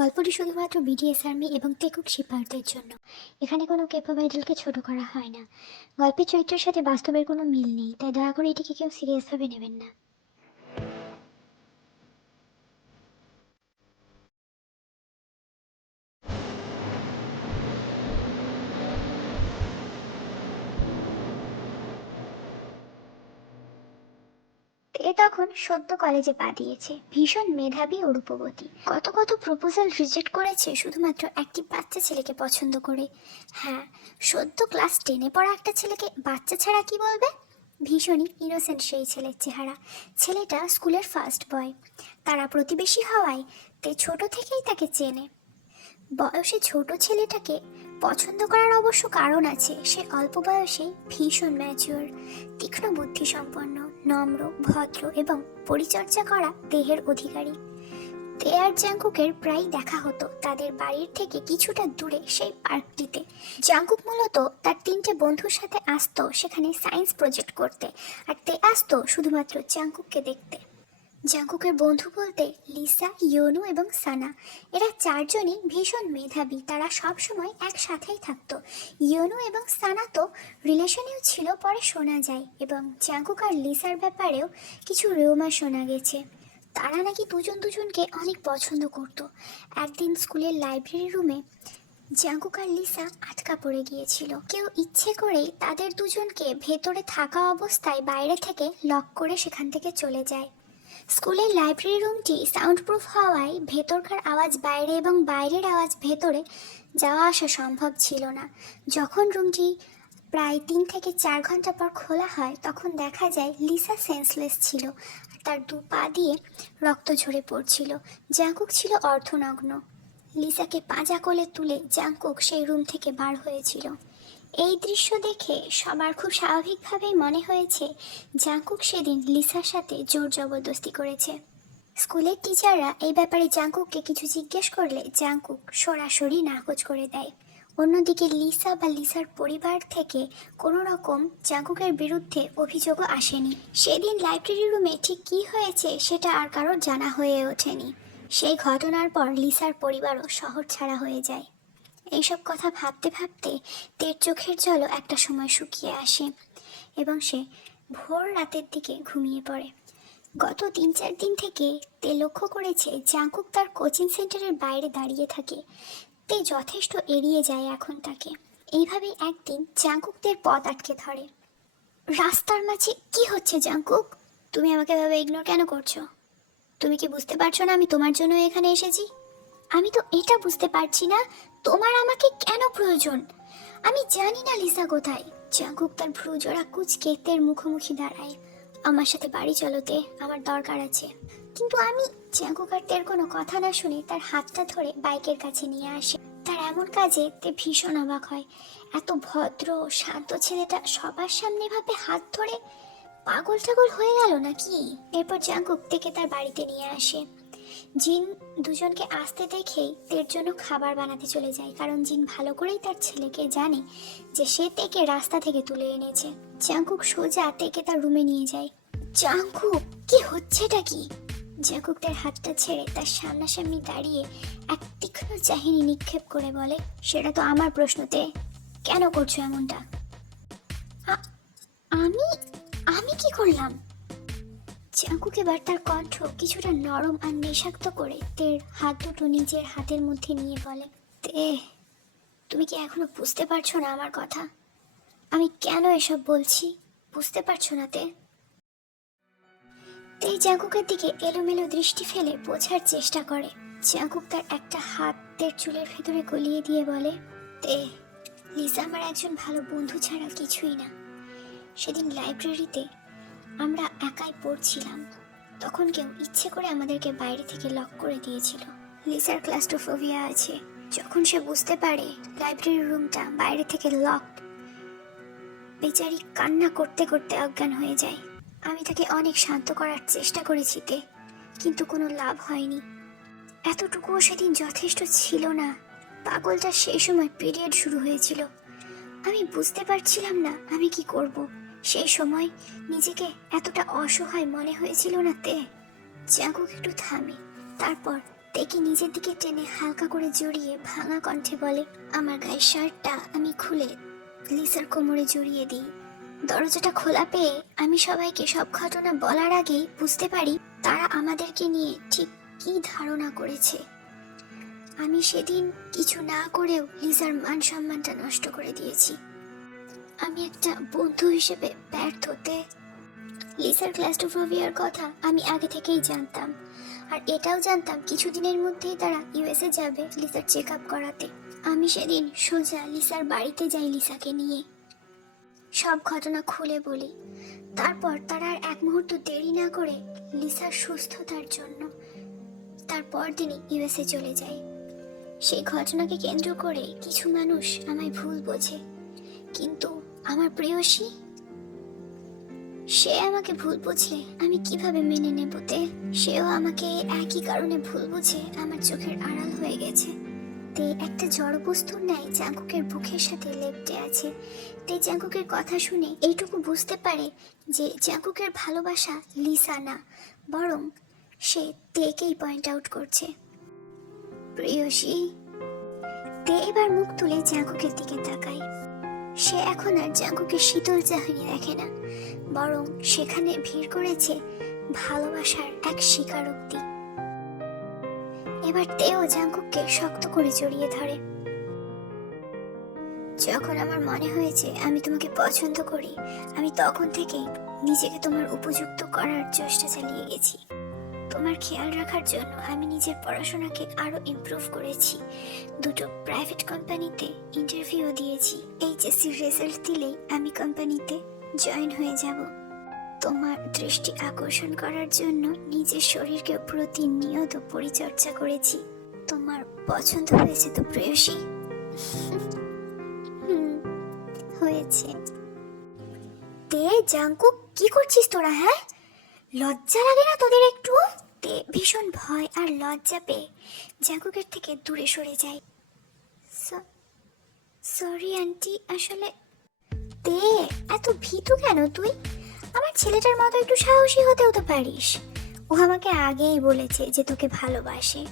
গল্পটি শুধুমাত্র BDS army এবং তেকুক শিপারদের জন্য। এখানে কোনো কেপব আইডলকে ছোট করা হয় না। গল্পের চরিত্রের সাথে বাস্তবের কোনো মিল নেই, তাই দয়া করে এটিকে কেউ সিরিয়াসভাবে নেবেন না। এ তখন সদ্য কলেজে পা দিয়েছে, ভীষণ মেধাবী ও রূপবতী। কত কত প্রপোজাল রিজেক্ট করেছে শুধুমাত্র একটি বাচ্চা ছেলেকে পছন্দ করে। হ্যাঁ, সদ্য ক্লাস 10-এ পড়া একটা ছেলেকে বাচ্চা ছাড়া কি বলবে। ভীষণই ইনোসেন্ট সেই ছেলের চেহারা। ছেলেটা স্কুলের ফার্স্ট বয়, তারা প্রতিবেশী হওয়ায় তে ছোট থেকেই তাকে চেনে। বয়সে ছোট ছেলেটাকে পছন্দ করার অবশ্য কারণ আছে, সে অল্প বয়সে ভীষণ ম্যাচিওর, তীক্ষ্ণ বুদ্ধিসম্পন্ন, নম্র, ভদ্র এবং পরিচর্যা করা দেহের অধিকারী। তে আর জাংকুকের প্রায় দেখা হতো তাদের বাড়ির থেকে কিছুটা দূরে সেই পার্কটিতে। জাংকুক মূলত তার 3টে বন্ধুর সাথে আসতো সেখানে সায়েন্স প্রজেক্ট করতে, আর তে আসতো শুধুমাত্র জাংকুককে দেখতে। জাংকুকের বন্ধু বলতে লিসা, ইয়োনু এবং সানা। এরা 4জনই ভীষণ মেধাবী, তারা সব সময় একসাথেই থাকতো। ইয়োনু এবং সানা তো রিলেশনেও ছিল পরে শোনা যায়, এবং জাংকুক আর লিসার ব্যাপারেও কিছু রিউমার শোনা গেছে। তারা নাকি দুজন দুজনকে অনেক পছন্দ করত। একদিন স্কুলের লাইব্রেরি রুমে জাংকুক আর লিসা আটকা পড়ে গিয়েছিল। কেউ ইচ্ছে করেই তাদের দুজনকে ভেতরে থাকা অবস্থায় বাইরে থেকে লক করে সেখান থেকে চলে যায়। স্কুলের লাইব্রেরি রুমটি সাউন্ড প্রুফ হওয়ায় ভেতরকার আওয়াজ বাইরে এবং বাইরের আওয়াজ ভেতরে যাওয়া আসা সম্ভব ছিল না। যখন রুমটি প্রায় 3 থেকে 4 ঘন্টা পর খোলা হয়, তখন দেখা যায় লিসা সেন্সলেস ছিল আর তার 2 পা দিয়ে রক্ত ঝরে পড়ছিল। জাংকুক ছিল অর্ধনগ্ন। লিসাকে পাঁজা কোলে তুলে জাংকুক সেই রুম থেকে বার হয়েছিল। এই দৃশ্য দেখে সবার খুব স্বাভাবিকভাবেই মনে হয়েছে জাংকুক সেদিন লিসার সাথে জোর জবরদস্তি করেছে। স্কুলের টিচাররা এই ব্যাপারে জাংকুককে কিছু জিজ্ঞেস করলে জাংকুক সরাসরি নাকচ করে দেয়। অন্যদিকে লিসা বা লিসার পরিবার থেকে কোনো রকম জাংকুকের বিরুদ্ধে অভিযোগও আসেনি। সেদিন লাইব্রেরি রুমে ঠিক কী হয়েছে সেটা আর কারোর জানা হয়ে ওঠেনি। সেই ঘটনার পর লিসার পরিবারও শহর ছাড়া হয়ে যায়। এইসব কথা ভাবতে ভাবতে তের চোখের জলও একটা সময় শুকিয়ে আসে এবং সে ভোর রাতের দিকে ঘুমিয়ে পড়ে। গত 3-4 দিন থেকে তে লক্ষ্য করেছে জাংকুক তার কোচিং সেন্টারের বাইরে দাঁড়িয়ে থাকে। তে যথেষ্ট এড়িয়ে যায় এখন তাকে। এইভাবেই একদিন জাংকুক তের পথ আটকে ধরে। রাস্তার মাঝে কি হচ্ছে জাংকুক? তুমি আমাকে এভাবে ইগনোর কেন করছো? তুমি কি বুঝতে পারছো না আমি তোমার জন্য এখানে এসেছি? আমি তো এটা বুঝতে পারছি না তোমার আমাকে কেন প্রয়োজন। আমি জানি না লিসা কোথায়। জাংকুক তার ভ্রু জোড়া কুঁচকে তের মুখোমুখি দাঁড়ায়। আমার সাথে বাড়ি চলোতে, আমার দরকার আছে। কিন্তু আমি। জাংকুক আর তের কোনো কথা না শুনে তার হাতটা ধরে বাইকের কাছে নিয়ে আসে। তার এমন কাজে তে ভীষণ অবাক হয়। এত ভদ্র শান্ত ছেলেটা সবার সামনে ভাবে হাত ধরে পাগল টাগল হয়ে গেল নাকি? এরপর জাংকুক তেকে তার বাড়িতে নিয়ে আসে। জিন দুজনকে আসতে দেখেই তের জন্য খাবার বানাতে চলে যায়, কারণ জিন ভালো করেই তার ছেলেকে জানে যে সে তেকে রাস্তা থেকে তুলে এনেছে। জাংকুক সোজা তেকে তার রুমে নিয়ে যায়। জাংকুক, কি হচ্ছেটা কি? জাংকুক তার হাতটা ছেড়ে তার সামনাসামনি দাঁড়িয়ে এক তীক্ষ্ণ চাহনি নিক্ষেপ করে বলে, সেটা তো আমার প্রশ্নতে, কেন করছো এমনটা? আমি আমি কি করলাম? জাংকুক এবার তার কণ্ঠ কিছুটা নরম আর নেশাক্ত করে তের হাত দুটো নিজের হাতের মধ্যে নিয়ে বলে, তে তুমি কি এখনো বুঝতে পারছো না আমার কথা? আমি কেন এসব বলছি বুঝতে পারছো না তে? তে জাংকুকের দিকে এলোমেলো দৃষ্টি ফেলে বোঝার চেষ্টা করে। জাংকুক তার একটা হাত তের চুলের ভেতরে গলিয়ে দিয়ে বলে, তে লিসা আমার একজন ভালো বন্ধু ছাড়া কিছুই না। সেদিন লাইব্রেরিতে আমরা একাই পড়ছিলাম, তখন কেউ ইচ্ছে করে আমাদেরকে বাইরে থেকে লক করে দিয়েছিল। লিসার ক্লাস্ট্রোফোবিয়া আছে। যখন সে বুঝতে পারে লাইব্রেরি রুমটা বাইরে থেকে লক, বেচারি কান্না করতে করতে অজ্ঞান হয়ে যায়। আমি তাকে অনেক শান্ত করার চেষ্টা করেছি তে, কিন্তু কোনো লাভ হয়নি। এতটুকুও সেদিন যথেষ্ট ছিল না। পাগলটা সেই সময় পিরিয়ড শুরু হয়েছিল। আমি বুঝতে পারছিলাম না আমি কি করব। সেই সময় নিজেকে এতটা অসহায় মনে হয়েছিল না তে। জাংকুক একটু থামে, তারপর তেকে নিজের দিকে টেনে হালকা করে জড়িয়ে ভাঙা কণ্ঠে বলে, আমার গায়ের শার্টটা আমি খুলে লিসার কোমরে জড়িয়ে দিই। দরজাটা খোলা পেয়ে আমি সবাইকে সব ঘটনা বলার আগেই বুঝতে পারি তারা আমাদেরকে নিয়ে ঠিক কী ধারণা করেছে। আমি সেদিন কিছু না করেও লিসার মান সম্মানটা নষ্ট করে দিয়েছি। আমি একটা বন্ধু হিসেবে ব্যর্থতে। লিসার ক্লাস্ট্রোফোবিয়ার কথা আমি আগে থেকেই জানতাম, আর এটাও জানতাম কিছুদিনের মধ্যেই তারা ইউএসএ যাবে লিসার চেক আপ করাতে। আমি সেদিন সোজা লিসার বাড়িতে যাই লিসাকে নিয়ে, সব ঘটনা খুলে বলি। তারপর তারা আর এক মুহূর্ত দেরি না করে লিসার সুস্থতার জন্য তারপর দিনই ইউএসএ চলে যায়। সেই ঘটনাকে কেন্দ্র করে কিছু মানুষ আমায় ভুল বোঝে, কিন্তু আমার প্রেয়সী, সে আমাকে ভুল বুঝলে আমি কিভাবে মেনে নেবতে? সেও আমাকে একই কারণে ভুল বুঝে আমার চোখের আড়াল হয়ে গেছে। তে একটা জড়বস্তুর ন্যায় জাঙ্কুকের বুকের সাথে লেপ্টে আছে। তে জাঙ্কুকের কথা শুনে এইটুকু বুঝতে পারে যে জাঙ্কুকের ভালোবাসা লিসা না, বরং সে তেকেই পয়েন্ট আউট করছে। প্রেয়সী। তে এবার মুখ তুলে জাঙ্কুকের দিকে তাকায়। সে এখন আর জাঙ্কুকের শীতল চাহনি দেখে না, বরং সেখানে ভিড় করেছে ভালোবাসার এক স্বীকারোক্তি। এবার তেও জাঙ্কুককে শক্ত করে জড়িয়ে ধরে। যখন আমার মনে হয়েছে আমি তোমাকে পছন্দ করি, আমি তখন থেকেই নিজেকে তোমার উপযুক্ত করার চেষ্টা চালিয়ে গেছি। তোমার খেয়াল রাখার জন্য আমি নিজের পড়াশোনাকে আরো ইমপ্রুভ করেছি। দুটো প্রাইভেট কোম্পানিতে ইন্টারভিউ দিয়েছি। এইচএসসি রেজাল্ট দিলেই আমি কোম্পানিতে জয়েন হয়ে যাব। তোমার দৃষ্টি আকর্ষণ করার জন্য নিজের শরীরকে প্রতিনিয়ত পরিচর্যা করেছি। তোমার পছন্দ হয়েছে তো প্রেয়সী? হয়েছে। তে জাঙ্কুক, কি করছিস তোরা? হ্যাঁ, লজ্জা লাগে না তোদের একটু? তে ভীষণ ভয় আর লজ্জা পেয়ে জাঙ্কুকের থেকে দূরে সরে যায়। সরি আন্টি, আসলে। তে এত ভীতু কেন তুই? আমার ছেলেটার মতো একটু সাহসী হতেও তো পারিস। ও আমাকে আগেই বলেছে যে তোকে ভালোবাসে।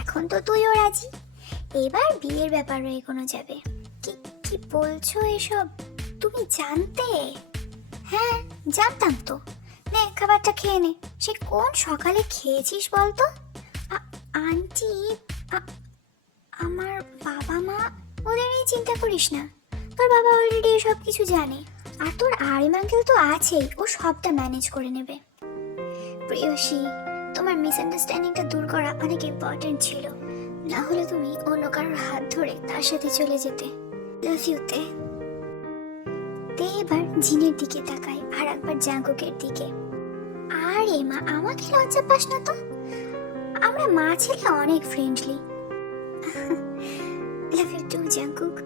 এখন তো তুইও রাজি, এবার বিয়ের ব্যাপারে এগোনো যাবে। কি কি বলছো এসব? তুমি জানতে? হ্যাঁ, জানতাম তো। নে খাবারটা খেয়ে নে। সে কোন সকালে খেয়েছিস বলতো? আন্টি, আমার বাবা মা, ওদের নিয়ে চিন্তা করিস না। তোর বাবা অলরেডি সব কিছু জানে, আর তোর আরিম আঙ্কেল তো আছেই, ও সবটা ম্যানেজ করে নেবে। প্রেয়সী, তোমার মিসআন্ডারস্ট্যান্ডিংটা দূর করা অনেক ইম্পর্টেন্ট ছিল, না হলে তুমি অন্য কারোর হাত ধরে তার সাথে চলে যেতে। লাভ ইউ তে। তে এবার জিনের দিকে তাকায় আর একবার জাঙ্কুকের দিকে। আরে মা, আমাকে লজ্জা পাস না তো, আমরা মা ছেলে অনেক friendly. Love you too Jungkook.